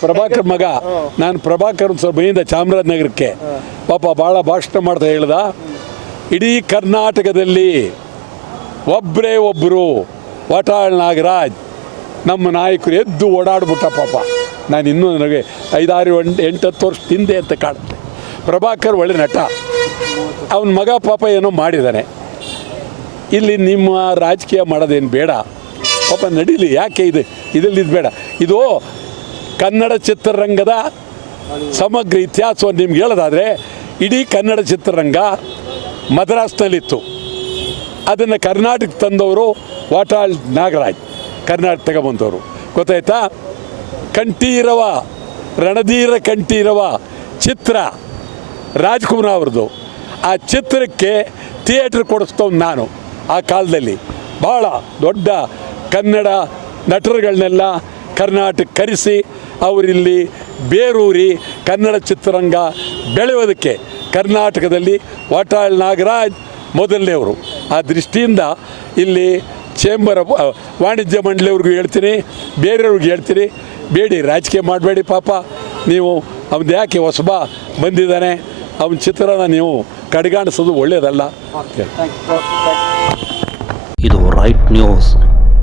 ಪ್ರಭಾಕರ್ ಮಗ ನಾನು ಪ್ರಭಾಕರ್ ಸ್ವಲ್ಪ ಮೈಯಿಂದ ಚಾಮರಾಜನಗರಕ್ಕೆ. ಪಾಪ ಭಾಳ ಭಾಷಣ ಮಾಡ್ತಾ ಹೇಳ್ದ. ಇಡೀ ಕರ್ನಾಟಕದಲ್ಲಿ ಒಬ್ಬರೇ ಒಬ್ಬರು ವಟಾಳ್ ನಾಗರಾಜ್ ನಮ್ಮ ನಾಯಕರು ಎದ್ದು ಓಡಾಡ್ಬಿಟ್ಟ ಪಾಪ. ನಾನು ಇನ್ನೂ ನನಗೆ ಐದಾರು ಎಂಟು ಎಂಟು ಹತ್ತು ವರ್ಷ ಹಿಂದೆ ಅಂತ ಕಾಣುತ್ತೆ. ಪ್ರಭಾಕರ್ ಒಳ್ಳೆ ನಟ. ಅವನ ಮಗ ಪಾಪ ಏನೋ ಮಾಡಿದ್ದಾನೆ ಇಲ್ಲಿ ನಿಮ್ಮ ರಾಜಕೀಯ ಮಾಡೋದೇನು ಬೇಡ. ಪಾಪ ನಡೀಲಿ ಯಾಕೆ ಇದು ಇದರಲ್ಲಿ ಇದು ಬೇಡ. ಇದು ಕನ್ನಡ ಚಿತ್ರರಂಗದ ಸಮಗ್ರ ಇತಿಹಾಸವನ್ನು ನಿಮ್ಗೆ ಹೇಳೋದಾದರೆ, ಇಡೀ ಕನ್ನಡ ಚಿತ್ರರಂಗ ಮದ್ರಾಸ್ನಲ್ಲಿತ್ತು. ಅದನ್ನು ಕರ್ನಾಟಕ ತಂದವರು ವಾಟಾಳ್ ನಾಗರಾಜ್, ಕರ್ನಾಟಕ ತಗೊಂಬಂದವರು. ಗೊತ್ತಾಯ್ತಾ? ಕಂಠೀರವ, ರಣಧೀರ ಕಂಠೀರವ ಚಿತ್ರ ರಾಜ್ಕುಮಾರ್ ಅವ್ರದ್ದು. ಆ ಚಿತ್ರಕ್ಕೆ ಥಿಯೇಟ್ರ್ ಕೊಡಿಸ್ತವ್ ನಾನು ಆ ಕಾಲದಲ್ಲಿ. ಭಾಳ ದೊಡ್ಡ ಕನ್ನಡ ನಟರುಗಳನ್ನೆಲ್ಲ ಕರ್ನಾಟಕ ಕರೆಸಿ, ಅವರಿಲ್ಲಿ ಬೇರೂರಿ ಕನ್ನಡ ಚಿತ್ರರಂಗ ಬೆಳೆಯೋದಕ್ಕೆ ಕರ್ನಾಟಕದಲ್ಲಿ ವಾಟಾಳ್ ನಾಗರಾಜ್ ಮೊದಲನೇವರು ಆ ದೃಷ್ಟಿಯಿಂದ ಇಲ್ಲಿ ಚೇಂಬರ್ ವಾಣಿಜ್ಯ ಮಂಡಳಿಯವ್ರಿಗೂ ಹೇಳ್ತೀನಿ, ಬೇರೆಯವ್ರಿಗೆ ಹೇಳ್ತೀನಿ, ಬೇಡಿ, ರಾಜಕೀಯ ಮಾಡಬೇಡಿ ಪಾಪ. ನೀವು ಅವ್ನು ಯಾಕೆ ಹೊಸಬ ಬಂದಿದ್ದಾನೆ? ಅವನ ಚಿತ್ರನ ನೀವು ಕಡೆಗಾಣಿಸೋದು ಒಳ್ಳೆಯದಲ್ಲ ಇದು ರೈಟ್ ನ್ಯೂಸ್.